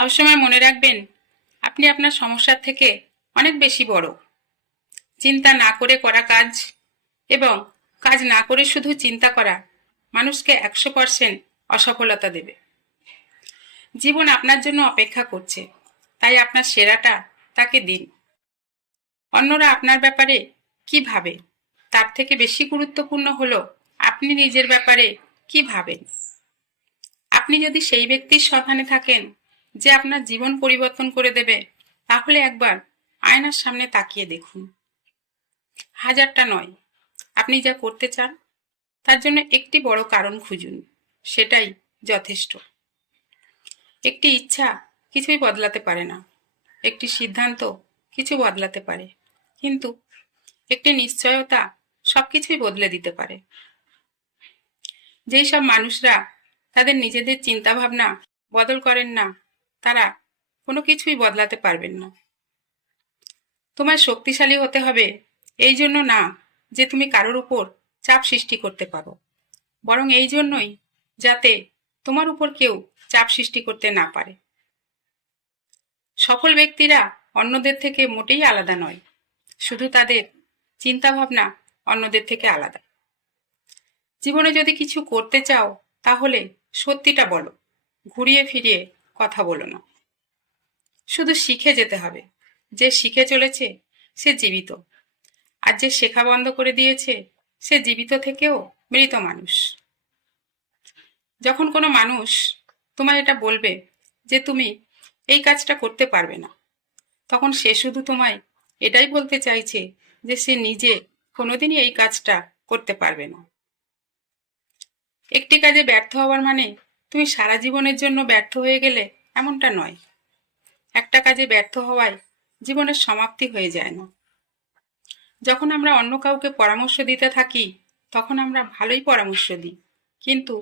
সবসময় মনে রাখবেন, আপনি আপনার সমস্যার থেকে অনেক বেশি বড়। চিন্তা না করে করা কাজ এবং কাজ না করে শুধু চিন্তা করা মানুষকে 100% অসফলতা দেবে। জীবন আপনার জন্য অপেক্ষা করছে, তাই আপনার সেরাটা তাকে দিন। অন্যরা আপনার ব্যাপারে কি ভাবে তার থেকে বেশি গুরুত্বপূর্ণ হলো আপনি নিজের ব্যাপারে কি ভাবেন। আপনি যদি সেই ব্যক্তির সন্ধানে থাকেন যে আপনার জীবন পরিবর্তন করে দেবে, তাহলে একবার আয়নার সামনে তাকিয়ে দেখুন। হাজারটা নয়, আপনি যা করতে চান তার জন্য একটি বড় কারণ খুঁজুন, সেটাই যথেষ্ট। একটি ইচ্ছা কিছুই বদলাতে পারে না, একটি সিদ্ধান্ত কিছু বদলাতে পারে, কিন্তু একটি নিশ্চয়তা সবকিছুই বদলে দিতে পারে। যেই সব মানুষরা তাদের নিজেদের চিন্তা ভাবনা বদল করেন না, তারা কোনো কিছুই বদলাতে পারবেন না। তোমায় শক্তিশালী হতে হবে এই জন্য না যে তুমি কারোর উপর চাপ সৃষ্টি করতে পারো, বরং এই জন্যই যাতে তোমার উপর কেউ চাপ সৃষ্টি করতে না পারে। সফল ব্যক্তিরা অন্যদের থেকে মোটেই আলাদা নয়, শুধু তাদের চিন্তা ভাবনা অন্যদের থেকে আলাদা। জীবনে যদি কিছু করতে চাও তাহলে সত্যিটা বলো, ঘুরিয়ে ফিরিয়ে কথা বলো না। শুধু শিখে যেতে হবে। যে শিখে চলেছে সে জীবিত, আর যে শেখা বন্ধ করে দিয়েছে সে জীবিত থেকেও মৃত মানুষ। যখন কোনো মানুষ তোমায় এটা বলবে যে তুমি এই কাজটা করতে পারবে না, তখন সে শুধু তোমায় এটাই বলতে চাইছে যে সে নিজে কোনোদিনই এই কাজটা করতে পারবে না। একটি কাজে ব্যর্থ হওয়ার মানে তুমি সারা জীবনের জন্য ব্যর্থ হয়ে গেলে এমনটা নয়। একটা কাজে ব্যর্থ হওয়ায় জীবনের সমাপ্তি হয়ে যায় না। যখন আমরা অন্য কাউকে পরামর্শ দিতে থাকি তখন আমরা ভালোই পরামর্শ দিই, কিন্তু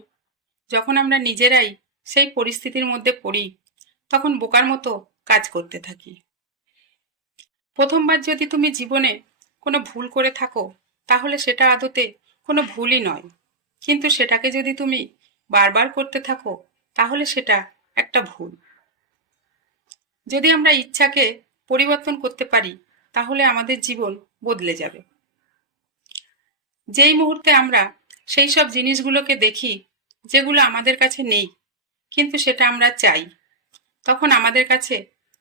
যখন আমরা নিজেরাই সেই পরিস্থিতির মধ্যে পড়ি তখন বোকার মতো কাজ করতে থাকি। প্রথমবার যদি তুমি জীবনে কোনো ভুল করে থাকো তাহলে সেটা আদতে কোনো ভুলই নয়, কিন্তু সেটাকে যদি তুমি বারবার করতে থাকো তাহলে সেটা একটা ভুল। যদি আমরা ইচ্ছাকে পরিবর্তন করতে পারি তাহলে আমাদের জীবন বদলে যাবে। যেই মুহূর্তে আমরা সেই সব জিনিসগুলোকে দেখি যেগুলো আমাদের কাছে নেই কিন্তু সেটা আমরা চাই, তখন আমাদের কাছে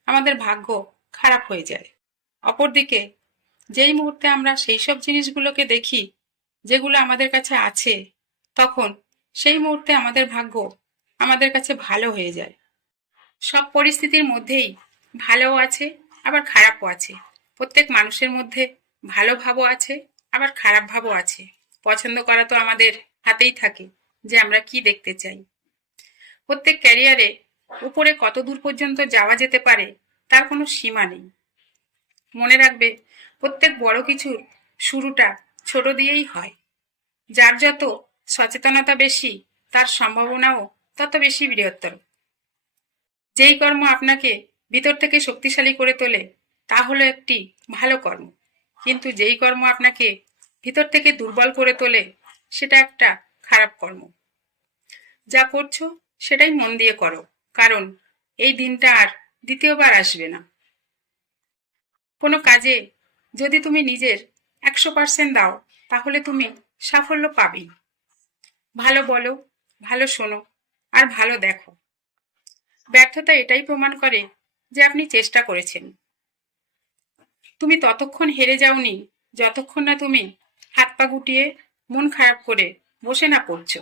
আমাদের ভাগ্য খারাপ হয়ে যায়। অপরদিকে যেই মুহূর্তে আমরা সেই সব জিনিসগুলোকে দেখি যেগুলো আমাদের কাছে আছে, তখন সেই মুহূর্তে আমাদের ভাগ্য আমাদের কাছে ভালো হয়ে যায়। সব পরিস্থিতির মধ্যেই ভালোও আছে আবার খারাপও আছে। প্রত্যেক মানুষের মধ্যে ভালো ভাবও আছে আবার খারাপ ভাবও আছে। পছন্দ করা তো আমাদের হাতেই থাকে যে আমরা কি দেখতে চাই। প্রত্যেক ক্যারিয়ারে উপরে কত দূর পর্যন্ত যাওয়া যেতে পারে তার কোনো সীমা নেই। মনে রাখবে, প্রত্যেক বড় কিছুর শুরুটা ছোট দিয়েই হয়। যার যত সচেতনতা বেশি তার সম্ভাবনাও তত বেশি বৃহত্তর। যেই কর্ম আপনাকে ভিতর থেকে শক্তিশালী করে তোলে তা হলো একটি ভালো কর্ম, কিন্তু যেই কর্ম আপনাকে ভিতর থেকে দুর্বল করে তোলে সেটা একটা খারাপ কর্ম। যা করছো সেটাই মন দিয়ে করো, কারণ এই দিনটা আর দ্বিতীয়বার আসবে না। কোনো কাজে যদি তুমি নিজের 100% দাও তাহলে তুমি সাফল্য পাবেই। ভালো বলো, ভালো শোনো আর ভালো দেখো। ব্যর্থতা এটাই প্রমাণ করে যে আপনি চেষ্টা করেছেন। তুমি ততক্ষণ হেরে যাওনি যতক্ষণ না তুমি হাত পা গুটিয়ে মন খারাপ করে বসে না পড়ছো।